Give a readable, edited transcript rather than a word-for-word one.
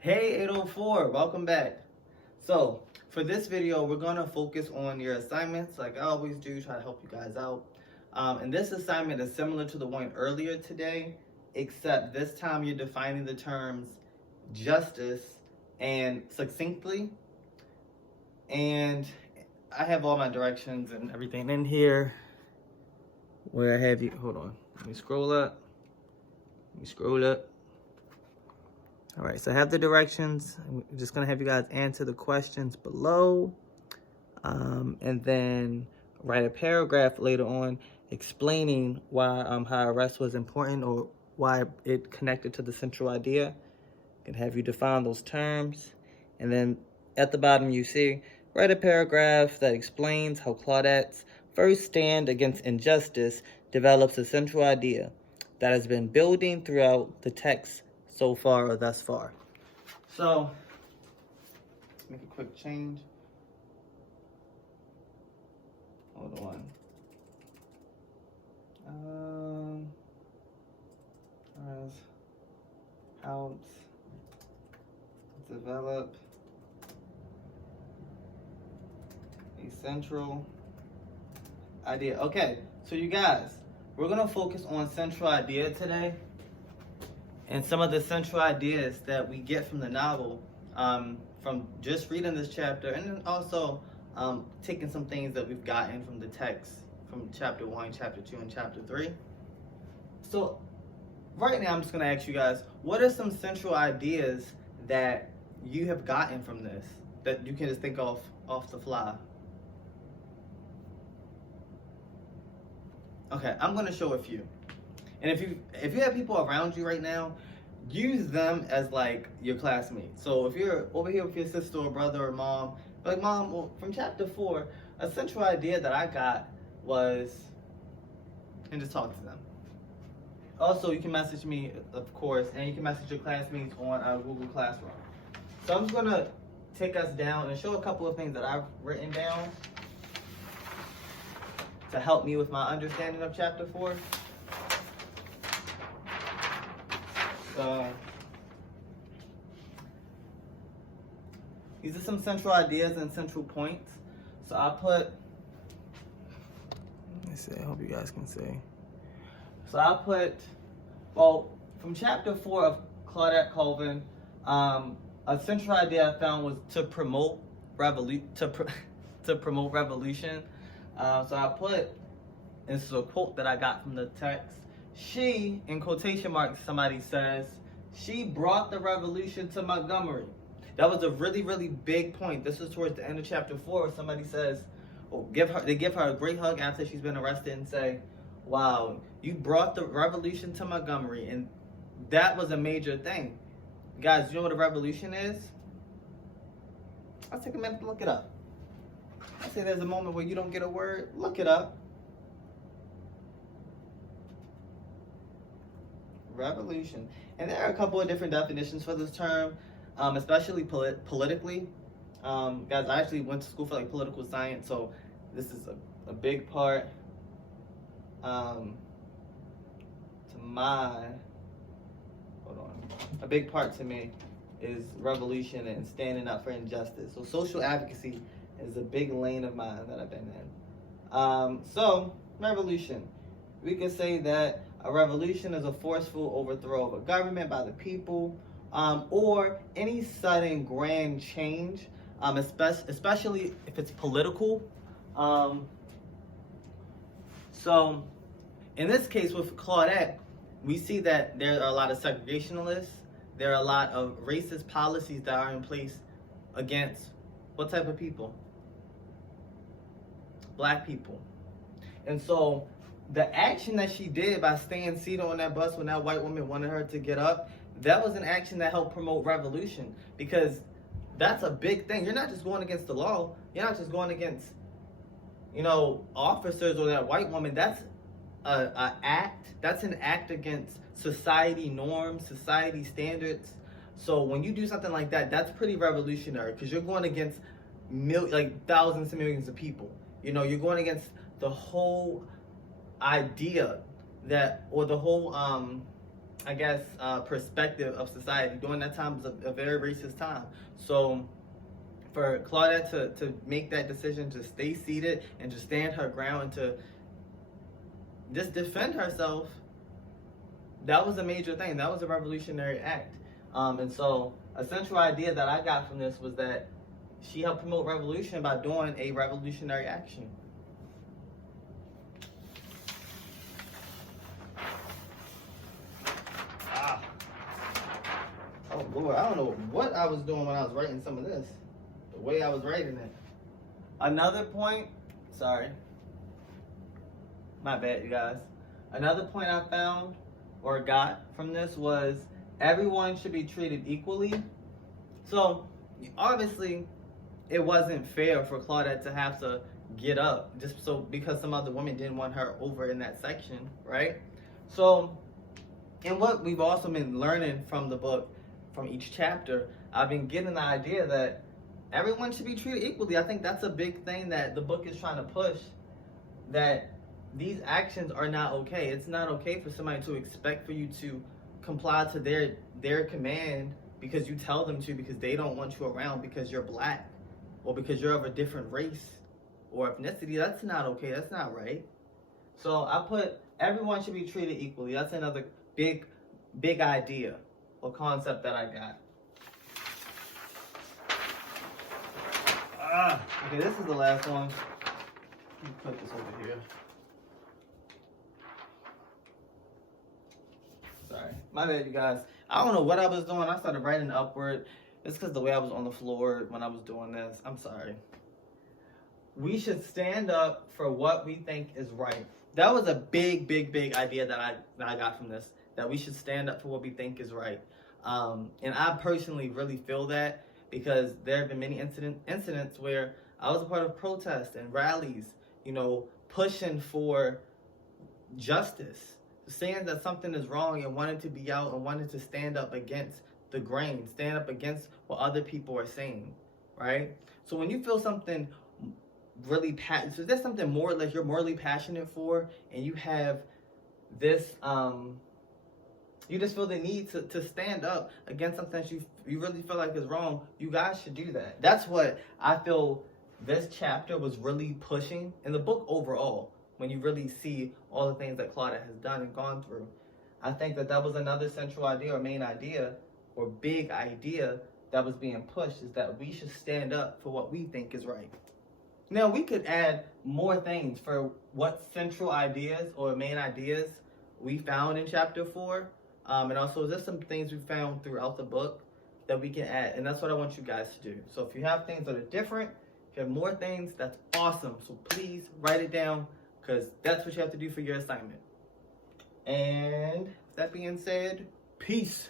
Hey 804, welcome back. So for this video, we're gonna focus on your assignments like I always do, try to help you guys out. And this assignment is similar to the one earlier today, except this time you're defining the terms justice and succinctly. And I have all my directions and everything in here where I have you, hold on, let me scroll up. All right, so I have the directions. I'm just gonna have you guys answer the questions below, and then write a paragraph later on explaining why how arrest was important or why it connected to the central idea. I can have you define those terms, and then at the bottom you see write a paragraph that explains how Claudette's first stand against injustice develops a central idea that has been building throughout the text so far or thus far. So, make a quick change. Hold on. Helps develop a central idea. Okay, so you guys, we're gonna focus on central idea today. And some of the central ideas that we get from the novel, from just reading this chapter, and then also taking some things that we've gotten from the text from chapter 1, chapter 2, and chapter 3. So right now I'm just going to ask you guys, what are some central ideas that you have gotten from this that you can just think of off the fly? Okay, I'm going to show a few. And if you have people around you right now, use them as like your classmates. So if you're over here with your sister or brother or mom, like, Mom, well, from chapter 4, a central idea that I got was, and just talk to them. Also, you can message me, of course, and you can message your classmates on Google Classroom. So I'm just gonna take us down and show a couple of things that I've written down to help me with my understanding of chapter 4. So, these are some central ideas and central points. So I put, let me see, I hope you guys can see. So I put, well, from chapter 4 of Claudette Colvin, a central idea I found was to promote revolution. So I put, and this is a quote that I got from the text. She, in quotation marks, somebody says, she brought the revolution to Montgomery. That was a really, really big point. This is towards the end of chapter 4, where somebody says, they give her a great hug after she's been arrested and say, wow, you brought the revolution to Montgomery. And that was a major thing. Guys, you know what a revolution is? I'll take a minute to look it up. I say there's a moment where you don't get a word, look it up. Revolution. And there are a couple of different definitions for this term, especially politically. Guys, I actually went to school for like political science, so this is a big part a big part to me is revolution and standing up for injustice. So social advocacy is a big lane of mine that I've been in. So revolution, we could say that a revolution is a forceful overthrow of a government by the people, or any sudden grand change, especially if it's political. So in this case with Claudette, we see that there are a lot of segregationists, there are a lot of racist policies that are in place against what type of people? Black people. And so the action that she did by staying seated on that bus when that white woman wanted her to get up, that was an action that helped promote revolution, because that's a big thing. You're not just going against the law. You're not just going against, officers or that white woman. That's an act. That's an act against society norms, society standards. So when you do something like that, that's pretty revolutionary, because you're going against thousands and millions of people. You're going against the whole idea that, or the whole I guess, perspective of society. During that time was a very racist time. So for Claudette to make that decision to stay seated and to stand her ground and to just defend herself, that was a major thing. That was a revolutionary act. And so a central idea that I got from this was that she helped promote revolution by doing a revolutionary action. Oh Lord, I don't know what I was doing when I was writing some of this. The way I was writing it. Another point, sorry. My bad, you guys. Another point I found or got from this was everyone should be treated equally. So obviously it wasn't fair for Claudette to have to get up just so because some other women didn't want her over in that section, right? So, and what we've also been learning from the book, from each chapter, I've been getting the idea that everyone should be treated equally. I think that's a big thing that the book is trying to push, that these actions are not okay. It's not okay for somebody to expect for you to comply to their command because you tell them to, because they don't want you around because you're black or because you're of a different race or ethnicity. That's not okay. That's not right. So I put everyone should be treated equally. That's another big idea or concept that I got. Okay, this is the last one. Let me put this over here. Sorry, my bad, you guys. I don't know what I was doing. I started writing upward. It's because the way I was on the floor when I was doing this. I'm sorry. We should stand up for what we think is right. That was a big idea that I got from this. That we should stand up for what we think is right. And I personally really feel that because there have been many incidents where I was a part of protests and rallies, you know, pushing for justice, saying that something is wrong and wanting to be out and wanting to stand up against the grain, stand up against what other people are saying, right? So when you feel something really so there's something more like you're morally passionate for, and you have this you just feel the need to stand up against something that you really feel like is wrong, you guys should do that. That's what I feel this chapter was really pushing in the book overall. When you really see all the things that Claudette has done and gone through, I think that was another central idea or main idea or big idea that was being pushed, is that we should stand up for what we think is right. Now, we could add more things for what central ideas or main ideas we found in chapter 4. And also, there's some things we found throughout the book that we can add. And that's what I want you guys to do. So if you have things that are different, if you have more things, that's awesome. So please write it down, because that's what you have to do for your assignment. And that being said, peace.